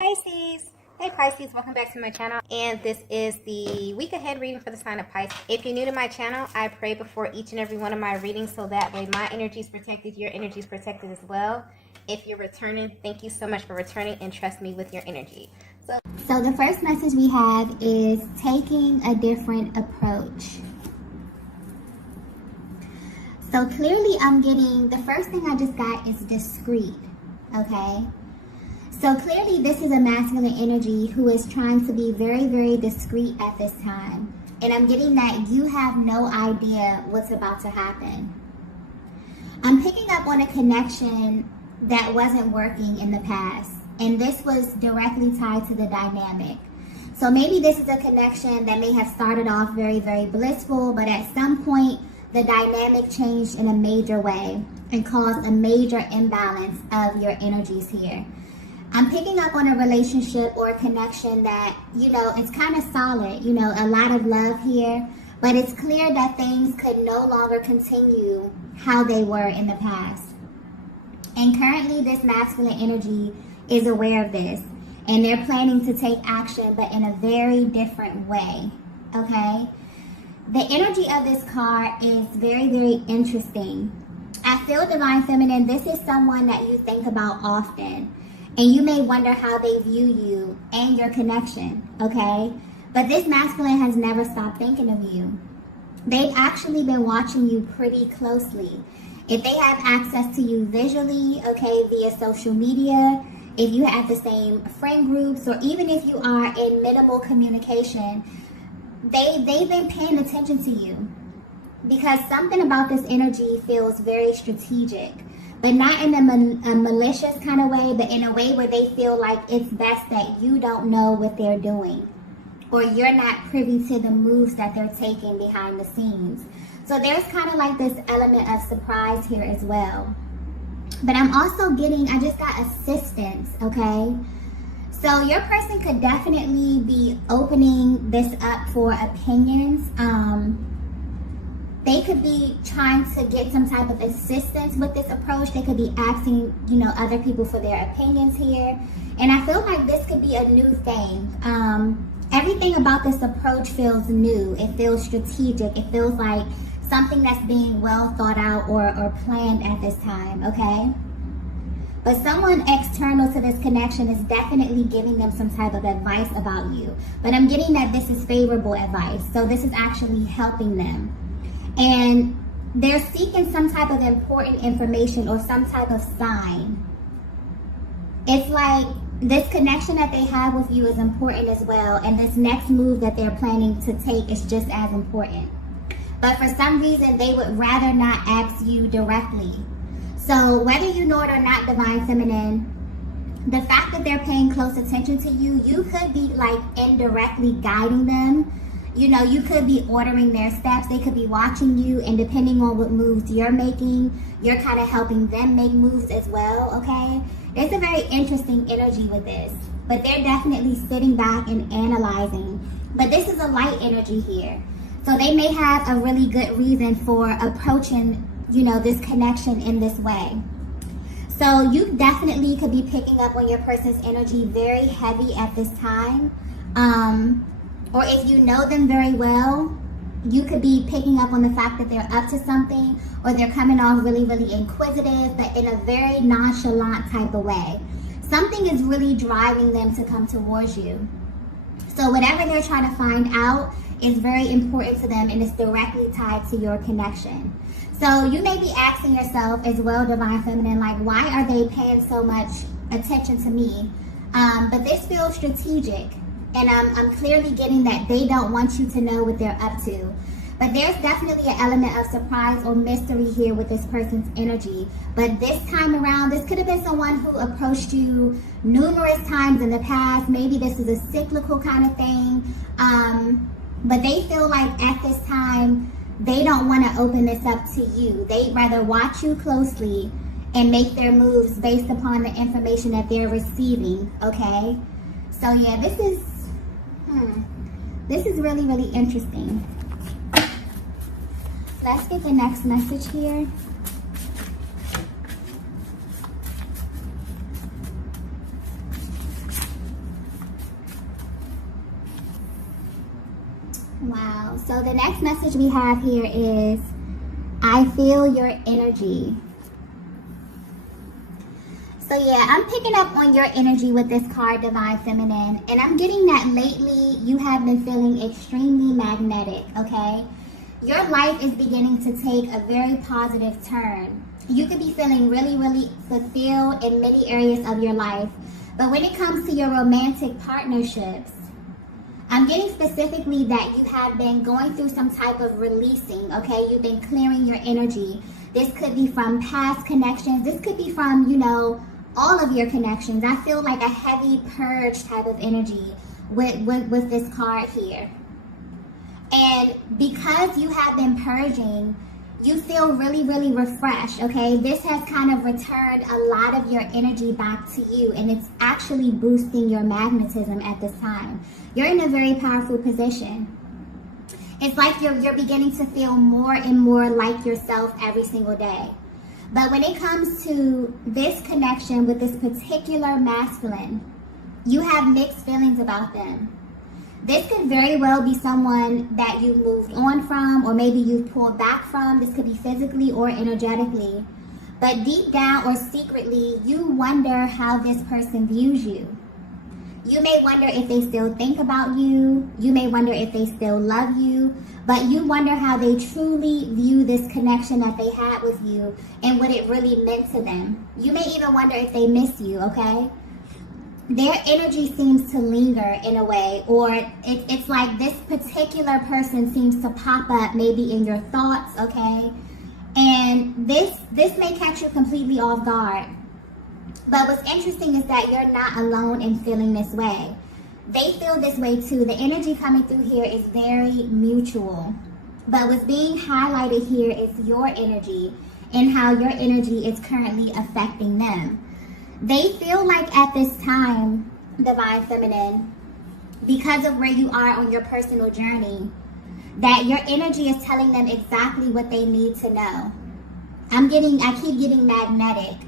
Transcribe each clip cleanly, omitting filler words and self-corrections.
Pisces. Hey Pisces, welcome back to my channel, and this is the week ahead reading for the sign of Pisces. If you're new to my channel, I pray before each and every one of my readings so that way my energy is protected, your energy is protected as well. If you're returning, thank you so much for returning and trust me with your energy. So the first message we have is taking a different approach. So clearly I'm getting, the first thing I just got is discreet, okay? So clearly this is a masculine energy who is trying to be very, very discreet at this time. And I'm getting that you have no idea what's about to happen. I'm picking up on a connection that wasn't working in the past. And this was directly tied to the dynamic. So maybe this is a connection that may have started off very, very blissful, but at some point, the dynamic changed in a major way and caused a major imbalance of your energies here. I'm picking up on a relationship or a connection that, it's kind of solid, a lot of love here, but it's clear that things could no longer continue how they were in the past. And currently, this masculine energy is aware of this, and they're planning to take action, but in a very different way, okay? The energy of this card is very, very interesting. I feel, Divine Feminine, this is someone that you think about often, and you may wonder how they view you and your connection, okay? But this masculine has never stopped thinking of you. They've actually been watching you pretty closely. If they have access to you visually, okay, via social media, if you have the same friend groups, or even if you are in minimal communication, they've been paying attention to you, because something about this energy feels very strategic, but not in a malicious kind of way, but in a way where they feel like it's best that you don't know what they're doing, or you're not privy to the moves that they're taking behind the scenes. So there's kind of like this element of surprise here as well. But I'm also getting, I just got assistance, okay? So your person could definitely be opening this up for opinions. They could be trying to get some type of assistance with this approach. They could be asking, other people for their opinions here. And I feel like this could be a new thing. Everything about this approach feels new. It feels strategic. It feels like something that's being well thought out or planned at this time, okay? But someone external to this connection is definitely giving them some type of advice about you. But I'm getting that this is favorable advice. So this is actually helping them. And they're seeking some type of important information or some type of sign. It's like this connection that they have with you is important as well. And this next move that they're planning to take is just as important. But for some reason, they would rather not ask you directly. So whether you know it or not, Divine Feminine, the fact that they're paying close attention to you, you could be like indirectly guiding them. You could be ordering their steps. They could be watching you, and depending on what moves you're making, you're kind of helping them make moves as well, okay? There's a very interesting energy with this, but they're definitely sitting back and analyzing. But this is a light energy here. So they may have a really good reason for approaching, this connection in this way. So you definitely could be picking up on your person's energy very heavy at this time. Or if you know them very well, you could be picking up on the fact that they're up to something, or they're coming off really, really inquisitive, but in a very nonchalant type of way. Something is really driving them to come towards you. So whatever they're trying to find out is very important to them, and it's directly tied to your connection. So you may be asking yourself as well, Divine Feminine, like, why are they paying so much attention to me? But this feels strategic, and I'm clearly getting that they don't want you to know what they're up to. But there's definitely an element of surprise or mystery here with this person's energy. But this time around, this could have been someone who approached you numerous times in the past. Maybe this is a cyclical kind of thing. But they feel like at this time, they don't want to open this up to you. They'd rather watch you closely and make their moves based upon the information that they're receiving, okay? So yeah, this is really, really interesting. Let's get the next message here. Wow. So the next message we have here is, I feel your energy. So yeah, I'm picking up on your energy with this card, Divine Feminine. And I'm getting that lately you have been feeling extremely magnetic, okay? Your life is beginning to take a very positive turn. You could be feeling really, really fulfilled in many areas of your life. But when it comes to your romantic partnerships, I'm getting specifically that you have been going through some type of releasing, okay? You've been clearing your energy. This could be from past connections. This could be from, all of your connections. I feel like a heavy purge type of energy with this card here. And because you have been purging, you feel really, really refreshed, okay? This has kind of returned a lot of your energy back to you, and it's actually boosting your magnetism at this time. You're in a very powerful position. It's like you're beginning to feel more and more like yourself every single day. But when it comes to this connection with this particular masculine, you have mixed feelings about them. This could very well be someone that you moved on from, or maybe you've pulled back from. This could be physically or energetically. But deep down or secretly, you wonder how this person views you. You may wonder if they still think about you. You may wonder if they still love you. But you wonder how they truly view this connection that they had with you and what it really meant to them. You may even wonder if they miss you, okay? Their energy seems to linger in a way, or it's like this particular person seems to pop up maybe in your thoughts, okay? And this may catch you completely off guard. But what's interesting is that you're not alone in feeling this way. They feel this way too. The energy coming through here is very mutual. But what's being highlighted here is your energy and how your energy is currently affecting them. They feel like at this time, Divine Feminine, because of where you are on your personal journey, that your energy is telling them exactly what they need to know. I keep getting magnetic.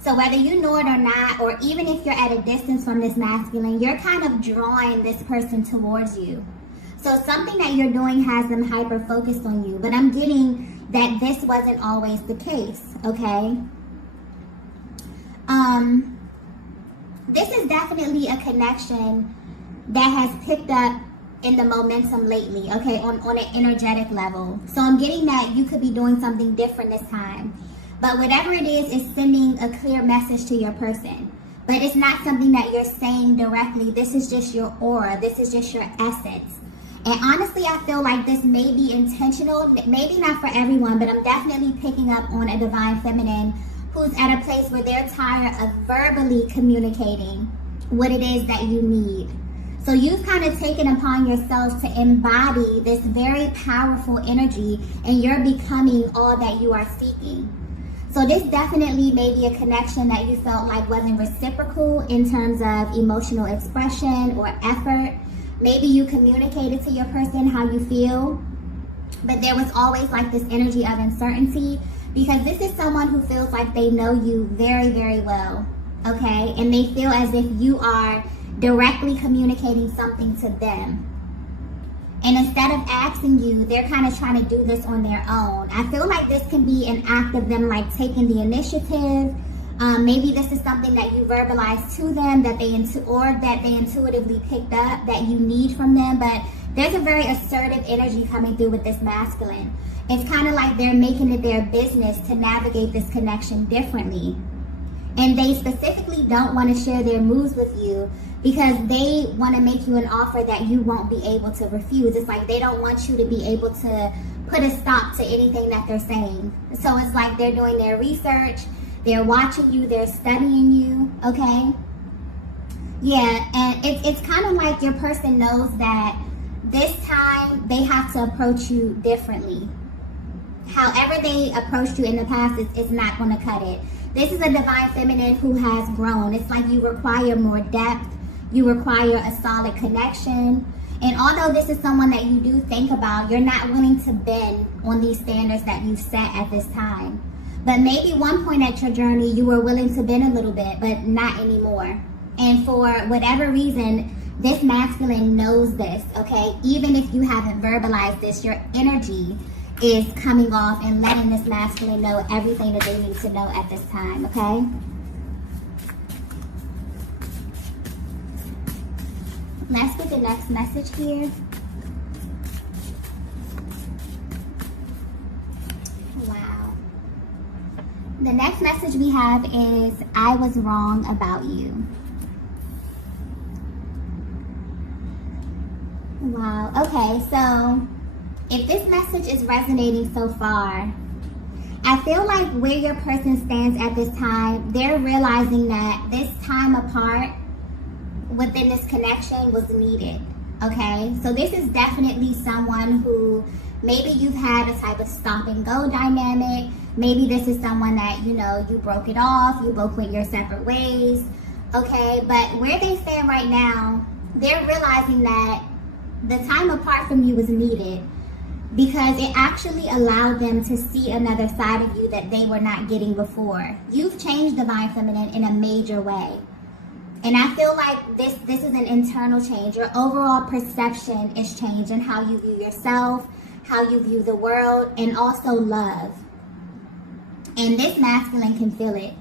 So whether you know it or not, or even if you're at a distance from this masculine, you're kind of drawing this person towards you. So something that you're doing has them hyper-focused on you. But I'm getting that this wasn't always the case, okay? This is definitely a connection that has picked up in the momentum lately, okay, on an energetic level. So I'm getting that you could be doing something different this time. But whatever it is sending a clear message to your person. But it's not something that you're saying directly. This is just your aura. This is just your essence. And honestly, I feel like this may be intentional. Maybe not for everyone, but I'm definitely picking up on a Divine Feminine who's at a place where they're tired of verbally communicating what it is that you need. So you've kind of taken upon yourself to embody this very powerful energy, and you're becoming all that you are seeking. So this definitely may be a connection that you felt like wasn't reciprocal in terms of emotional expression or effort. Maybe you communicated to your person how you feel, but there was always like this energy of uncertainty, because this is someone who feels like they know you very, very well, okay? And they feel as if you are directly communicating something to them. And instead of asking you, they're kind of trying to do this on their own. I feel like this can be an act of them like taking the initiative. Maybe this is something that you verbalized to them that they intuitively picked up that you need from them. But there's a very assertive energy coming through with this masculine. It's kind of like they're making it their business to navigate this connection differently. And they specifically don't want to share their moves with you because they want to make you an offer that you won't be able to refuse. It's like they don't want you to be able to put a stop to anything that they're saying. So it's like they're doing their research, they're watching you, they're studying you, okay? Yeah, and it's kind of like your person knows that this time they have to approach you differently. However they approached you in the past, it's not going to cut it. This is a Divine Feminine who has grown. It's like you require more depth. You require a solid connection. And although this is someone that you do think about, you're not willing to bend on these standards that you've set at this time. But maybe one point at your journey, you were willing to bend a little bit, but not anymore. And for whatever reason, This masculine knows this, okay? Even if you haven't verbalized this, your energy is coming off and letting this masculine know everything that they need to know at this time, okay? Let's get the next message here. Wow. The next message we have is, I was wrong about you. Wow. Okay, so if this message is resonating so far, I feel like where your person stands at this time, they're realizing that this time apart within this connection was needed. Okay, so this is definitely someone who maybe you've had a type of stop and go dynamic. Maybe this is someone that, you know, you broke it off, you both went your separate ways. Okay, but where they stand right now, they're realizing that the time apart from you was needed because it actually allowed them to see another side of you that they were not getting before. You've changed Divine Feminine in a major way. And I feel like this is an internal change. Your overall perception is changing, how you view yourself, how you view the world, and also love. And this masculine can feel it.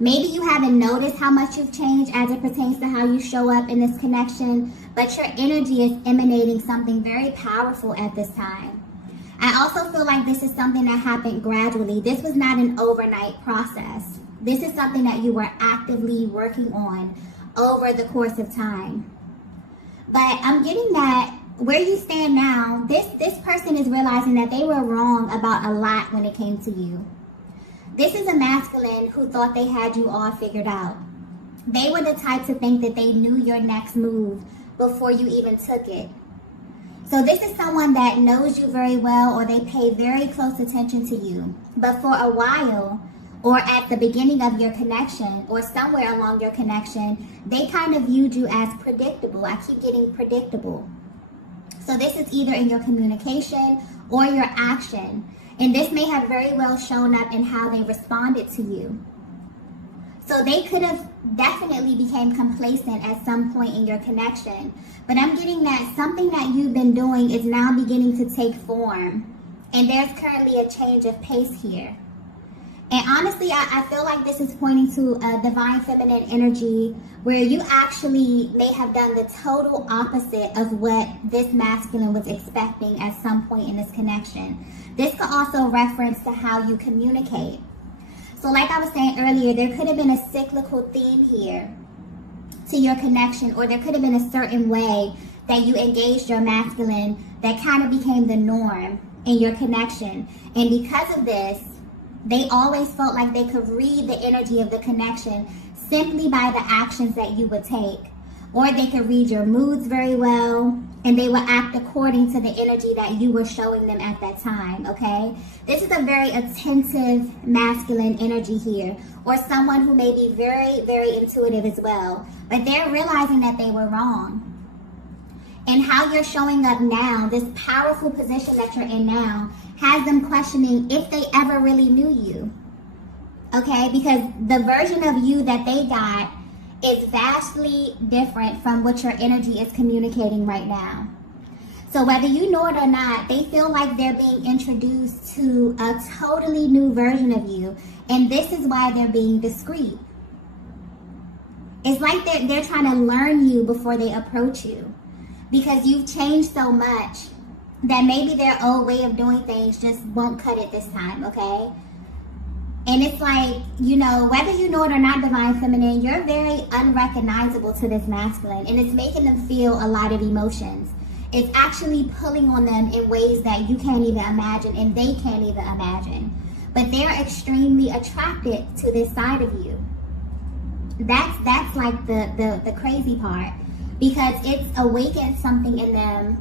Maybe you haven't noticed how much you've changed as it pertains to how you show up in this connection, but your energy is emanating something very powerful at this time. I also feel like this is something that happened gradually. This was not an overnight process. This is something that you were actively working on over the course of time. But I'm getting that where you stand now, this person is realizing that they were wrong about a lot when it came to you. This is a masculine who thought they had you all figured out. They were the type to think that they knew your next move before you even took it. So this is someone that knows you very well, or they pay very close attention to you. But for a while, or at the beginning of your connection, or somewhere along your connection, they kind of viewed you as predictable. I keep getting predictable. So this is either in your communication or your action. And this may have very well shown up in how they responded to you. So they could have definitely became complacent at some point in your connection. But I'm getting that something that you've been doing is now beginning to take form. And there's currently a change of pace here. And honestly, I feel like this is pointing to a divine feminine energy where you actually may have done the total opposite of what this masculine was expecting at some point in this connection. This could also reference to how you communicate. So like I was saying earlier, there could have been a cyclical theme here to your connection, or there could have been a certain way that you engaged your masculine that kind of became the norm in your connection. And because of this, they always felt like they could read the energy of the connection simply by the actions that you would take. Or they could read your moods very well, and they would act according to the energy that you were showing them at that time, okay? This is a very attentive masculine energy here, or someone who may be very, very intuitive as well. But they're realizing that they were wrong. And how you're showing up now, this powerful position that you're in now, has them questioning if they ever really knew you. Okay, because the version of you that they got is vastly different from what your energy is communicating right now. So whether you know it or not, they feel like they're being introduced to a totally new version of you. And this is why they're being discreet. It's like they're trying to learn you before they approach you. Because you've changed so much that maybe their old way of doing things just won't cut it this time, okay? And it's like, you know, whether you know it or not, Divine Feminine, you're very unrecognizable to this masculine. And it's making them feel a lot of emotions. It's actually pulling on them in ways that you can't even imagine, and they can't even imagine. But they're extremely attracted to this side of you. That's like the crazy part. Because it's awakened something in them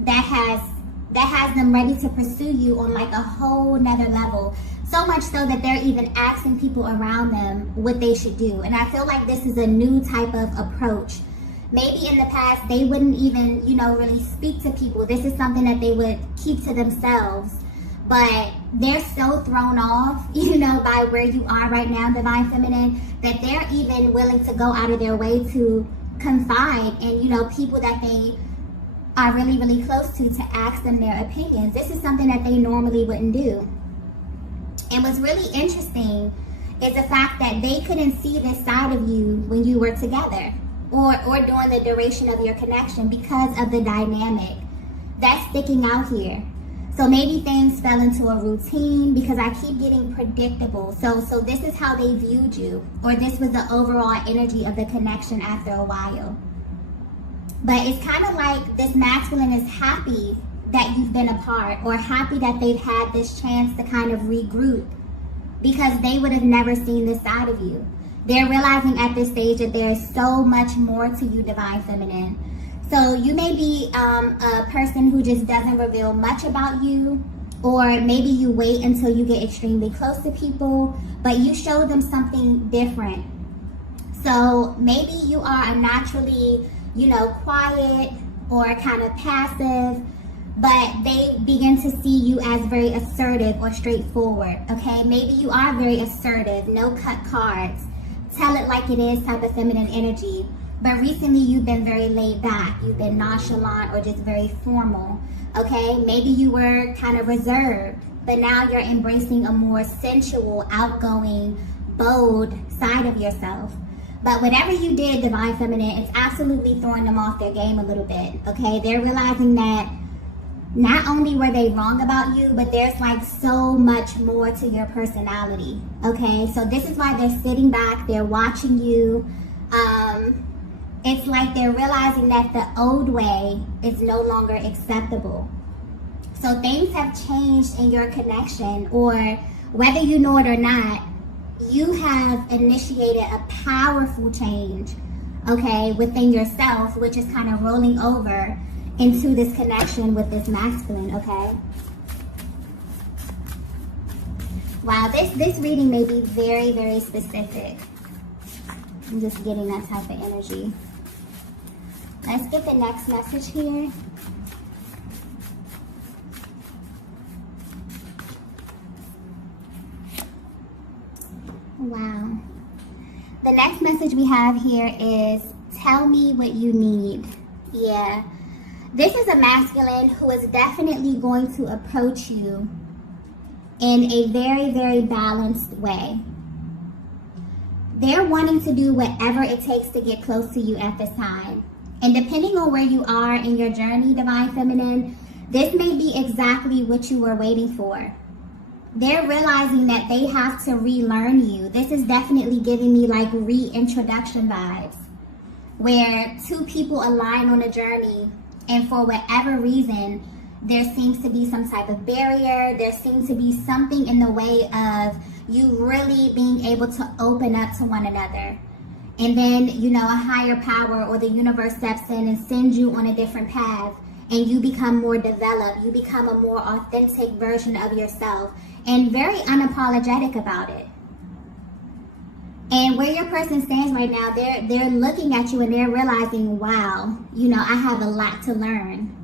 that has them ready to pursue you on like a whole nother level. So much so that they're even asking people around them what they should do. And I feel like this is a new type of approach. Maybe in the past, they wouldn't even, you know, really speak to people. This is something that they would keep to themselves. But they're so thrown off, you know, by where you are right now, Divine Feminine, that they're even willing to go out of their way to confide in, you know, people that they are really, really close to ask them their opinions. This is something that they normally wouldn't do. And what's really interesting is the fact that they couldn't see this side of you when you were together or during the duration of your connection because of the dynamic that's sticking out here. So maybe things fell into a routine because I keep getting predictable. So this is how they viewed you, or this was the overall energy of the connection after a while. But it's kind of like this masculine is happy that you've been apart, or happy that they've had this chance to kind of regroup, because they would have never seen this side of you. They're realizing at this stage that there is so much more to you, Divine Feminine. So you may be a person who just doesn't reveal much about you, or maybe you wait until you get extremely close to people, but you show them something different. So maybe you are a naturally, you know, quiet or kind of passive, but they begin to see you as very assertive or straightforward, okay? Maybe you are very assertive, no cut cards, tell it like it is type of feminine energy. But recently you've been very laid back, you've been nonchalant or just very formal, okay? Maybe you were kind of reserved, but now you're embracing a more sensual, outgoing, bold side of yourself. But whatever you did, Divine Feminine, it's absolutely throwing them off their game a little bit, okay? They're realizing that not only were they wrong about you, but there's like so much more to your personality, okay? So this is why they're sitting back, they're watching you. It's like they're realizing that the old way is no longer acceptable. So things have changed in your connection, or whether you know it or not, you have initiated a powerful change, okay, within yourself, which is kind of rolling over into this connection with this masculine, okay? Wow, this reading may be very, very specific. I'm just getting that type of energy. Let's get the next message here. Wow. The next message we have here is, tell me what you need. Yeah. This is a masculine who is definitely going to approach you in a very, very balanced way. They're wanting to do whatever it takes to get close to you at this time. And depending on where you are in your journey, Divine Feminine, this may be exactly what you were waiting for. They're realizing that they have to relearn you. This is definitely giving me like reintroduction vibes, where two people align on a journey, and for whatever reason, there seems to be some type of barrier. There seems to be something in the way of you really being able to open up to one another. And then, you know, a higher power or the universe steps in and sends you on a different path, and you become more developed. You become a more authentic version of yourself, and very unapologetic about it. And where your person stands right now, they're looking at you and they're realizing, wow, you know, I have a lot to learn.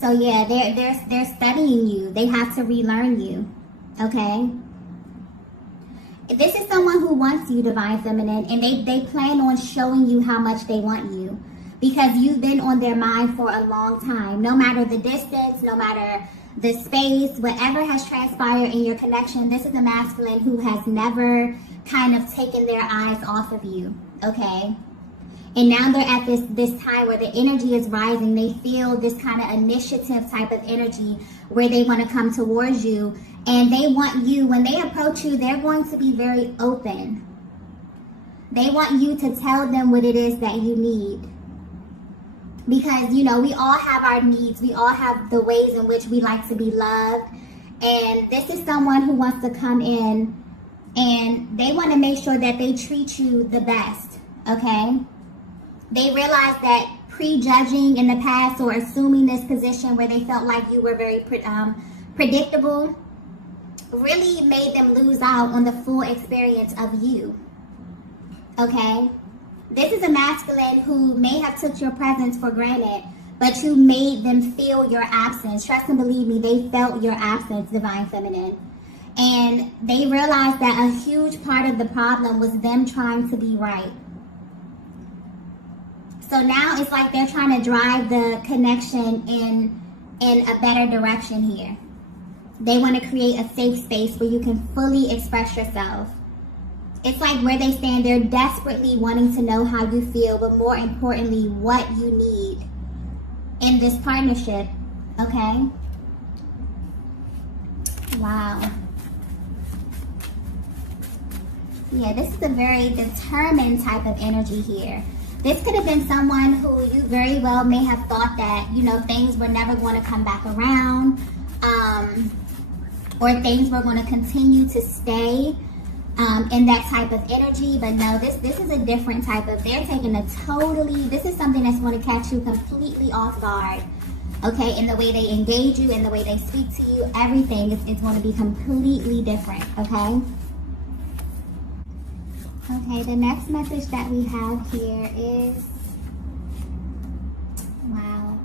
So yeah, they're studying you. They have to relearn you, okay? This is someone who wants you, Divine Feminine, and they plan on showing you how much they want you, because you've been on their mind for a long time. No matter the distance, no matter the space, whatever has transpired in your connection, this is a masculine who has never kind of taken their eyes off of you, okay? And now they're at this time where the energy is rising. They feel this kind of initiative type of energy where they want to come towards you. And they want you, when they approach you, they're going to be very open. They want you to tell them what it is that you need. Because, you know, we all have our needs. We all have the ways in which we like to be loved. And this is someone who wants to come in and they want to make sure that they treat you the best, okay? They realize that prejudging in the past or assuming this position where they felt like you were very predictable really made them lose out on the full experience of you, okay? This is a masculine who may have took your presence for granted, but you made them feel your absence. Trust and believe me, they felt your absence, Divine Feminine. And they realized that a huge part of the problem was them trying to be right. So now it's like they're trying to drive the connection in a better direction here. They want to create a safe space where you can fully express yourself. It's like where they stand, they're desperately wanting to know how you feel, but more importantly, what you need in this partnership, okay? Wow. Yeah, this is a very determined type of energy here. This could have been someone who you very well may have thought that, you know, things were never going to come back around, or things were going to continue to stay in that type of energy. But no, this is a different type of, they're taking a totally, this is something that's going to catch you completely off guard. Okay, in the way they engage you, in the way they speak to you, everything is going to be completely different, okay? Okay, the next message that we have here is, wow.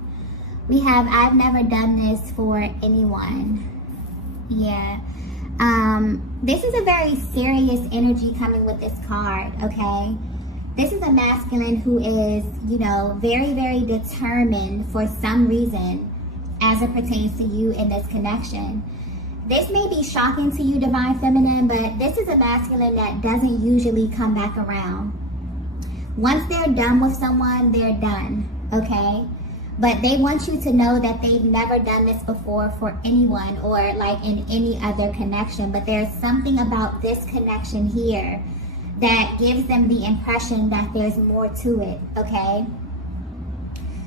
We have, I've never done this for anyone. Yeah. This is a very serious energy coming with this card, okay? This is a masculine who is, you know, very, very determined for some reason as it pertains to you in this connection. This may be shocking to you, Divine Feminine, but this is a masculine that doesn't usually come back around. Once they're done with someone, they're done, okay? But they want you to know that they've never done this before for anyone or like in any other connection. But there's something about this connection here that gives them the impression that there's more to it, okay?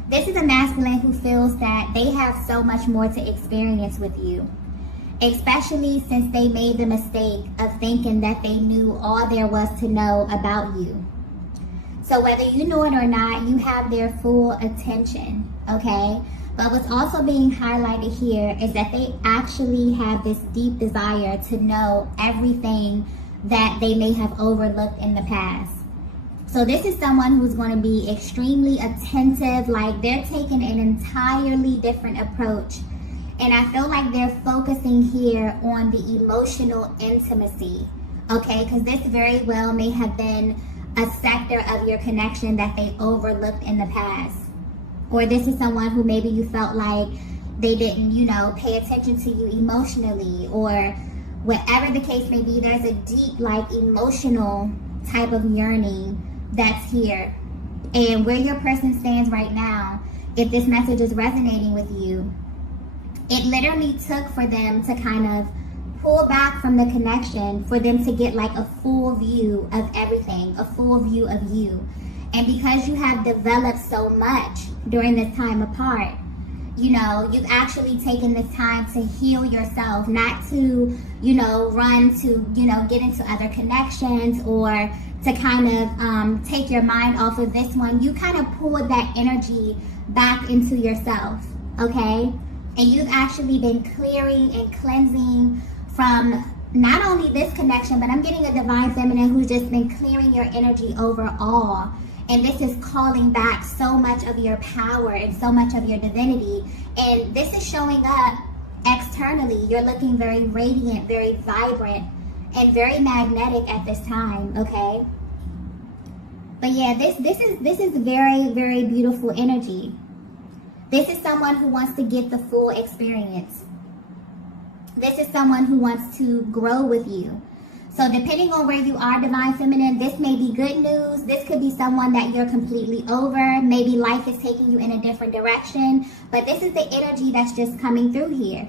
This is a masculine who feels that they have so much more to experience with you, especially since they made the mistake of thinking that they knew all there was to know about you. So whether you know it or not, you have their full attention, okay? But what's also being highlighted here is that they actually have this deep desire to know everything that they may have overlooked in the past. So this is someone who's going to be extremely attentive, like they're taking an entirely different approach. And I feel like they're focusing here on the emotional intimacy, okay? Because this very well may have been a sector of your connection that they overlooked in the past. Or this is someone who maybe you felt like they didn't, you know, pay attention to you emotionally, or whatever the case may be, there's a deep, like, emotional type of yearning that's here. And where your person stands right now, if this message is resonating with you, it literally took for them to kind of pull back from the connection for them to get like a full view of everything, a full view of you. And because you have developed so much during this time apart, you know, you've actually taken this time to heal yourself, not to, you know, run to, you know, get into other connections or to kind of take your mind off of this one. You kind of pulled that energy back into yourself, okay? And you've actually been clearing and cleansing from not only this connection, but I'm getting a Divine Feminine who's just been clearing your energy overall. And this is calling back so much of your power and so much of your divinity. And this is showing up externally. You're looking very radiant, very vibrant, and very magnetic at this time, okay? But yeah, this is very, very beautiful energy. This is someone who wants to get the full experience. This is someone who wants to grow with you. So depending on where you are, Divine Feminine, this may be good news. This could be someone that you're completely over. Maybe life is taking you in a different direction. But this is the energy that's just coming through here.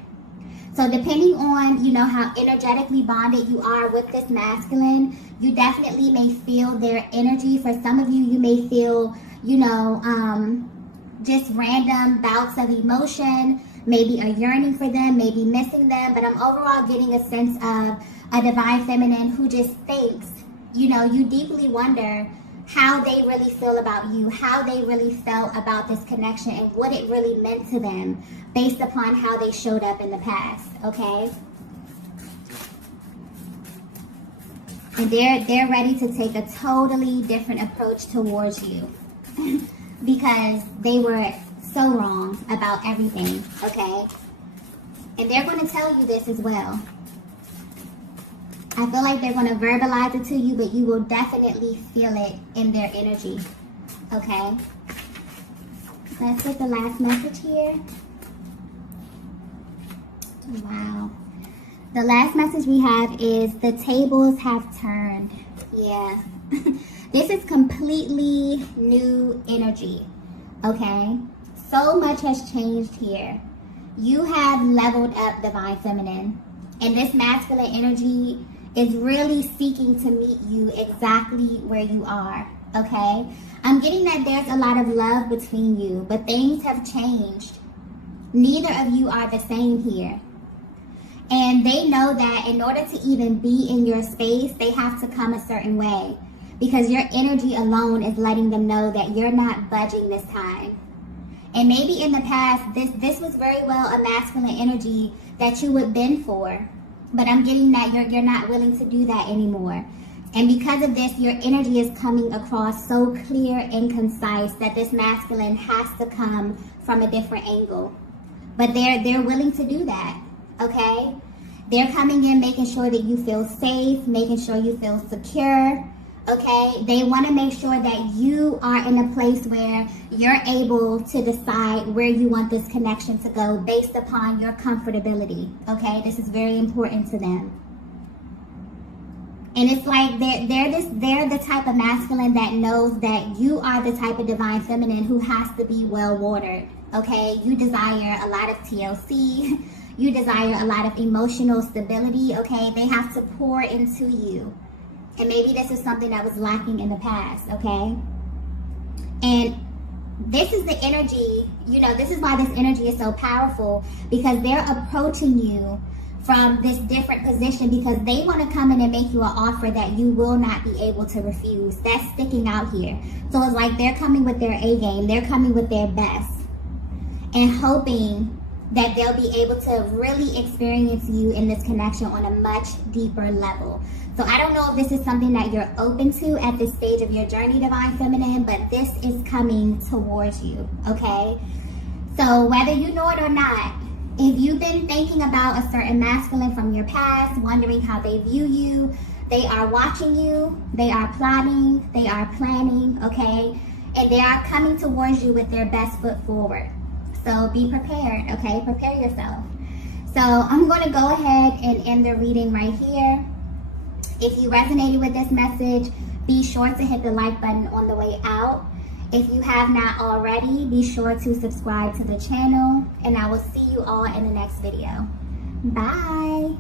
So depending on, you know, how energetically bonded you are with this masculine, you definitely may feel their energy. For some of you, you may feel, you know, just random bouts of emotion, maybe a yearning for them, maybe missing them. But I'm overall getting a sense of a Divine Feminine who just thinks, you know, you deeply wonder how they really feel about you, how they really felt about this connection, and what it really meant to them based upon how they showed up in the past, okay? And they're ready to take a totally different approach towards you because they were so wrong about everything, okay? And they're going to tell you this as well. I feel like they're going to verbalize it to you, but you will definitely feel it in their energy, okay? Let's get the last message here. Wow. The last message we have is the tables have turned. Yeah. This is completely new energy. Okay? So much has changed here. You have leveled up, Divine Feminine. And this masculine energy is really seeking to meet you exactly where you are. Okay? I'm getting that there's a lot of love between you, but things have changed. Neither of you are the same here. And they know that in order to even be in your space, they have to come a certain way. Because your energy alone is letting them know that you're not budging this time. And maybe in the past, this was very well a masculine energy that you would bend for. But I'm getting that you're not willing to do that anymore. And because of this, your energy is coming across so clear and concise that this masculine has to come from a different angle. But they're willing to do that. Okay? They're coming in making sure that you feel safe, making sure you feel secure. Okay? They want to make sure that you are in a place where you're able to decide where you want this connection to go based upon your comfortability. Okay? This is very important to them. And it's like they're the type of masculine that knows that you are the type of Divine Feminine who has to be well watered. Okay? You desire a lot of TLC. You desire a lot of emotional stability, okay? They have to pour into you. And maybe this is something that was lacking in the past, okay? And this is the energy, this is why this energy is so powerful, because they're approaching you from this different position because they want to come in and make you an offer that you will not be able to refuse. That's sticking out here. So it's like they're coming with their A game. They're coming with their best and hoping that they'll be able to really experience you in this connection on a much deeper level. So I don't know if this is something that you're open to at this stage of your journey, Divine Feminine, but this is coming towards you, okay? So whether you know it or not, if you've been thinking about a certain masculine from your past, wondering how they view you, they are watching you, they are plotting, they are planning, okay? And they are coming towards you with their best foot forward. So be prepared, okay? Prepare yourself. So I'm going to go ahead and end the reading right here. If you resonated with this message, be sure to hit the like button on the way out. If you have not already, be sure to subscribe to the channel. And I will see you all in the next video. Bye.